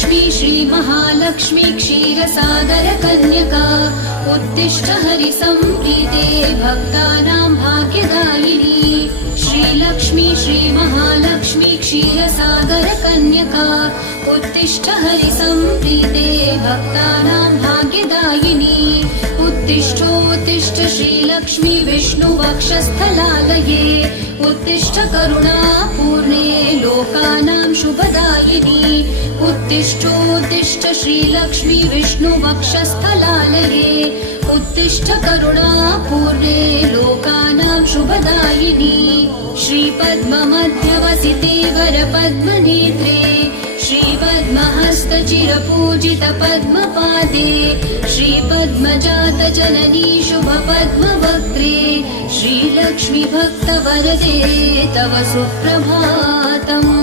श्रीलक्ष्मी श्रीमहालक्ष्मी क्षीरसागरकन्यका उत्तिष्ठ हरिसम्प्रीते भक्तानां भाग्यदायिनी श्रीलक्ष्मी श्रीमहालक्ष्मी क्षीरसागरकन्यका उत्तिष्ठ हरिसम्प्रीते भक्तानां भाग्यदायिनी उत्तिष्ठोत्तिष्ठ श्रीलक्ष्मी विष्णुवक्षस्थलालये उत्तिष्ठ करुणापूर्णे लोकानां शुभदायिनी उत्तिष्ठोत्तिष्ठ श्रीलक्ष्मी विष्णुवक्षस्थलालये उत्तिष्ठ करुणापूर्णे लोकानां शुभदायिनी श्रीपद्ममध्यवसिते वरपद्मनेत्रे श्रीपद्महस्तचिरपूजितपद्मपादे श्रीपद्मजातजननी शुभपद्मवक्त्रे श्रीलक्ष्मी भक्तवरदे तव सुप्रभातम्।